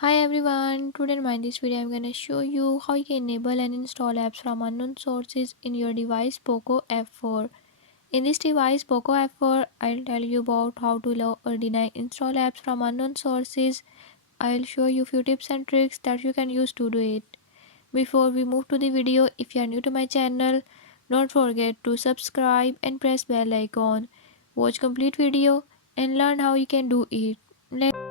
Hi everyone, today in this video I'm gonna show you how you can enable and install apps from unknown sources in your device POCO F4. In this device POCO F4, I'll tell you about how to allow or deny install apps from unknown sources. I'll show you few tips and tricks that you can use to do it. Before we move to the video, if you are new to my channel, don't forget to subscribe and press bell icon. Watch complete video and learn how you can do it. Let's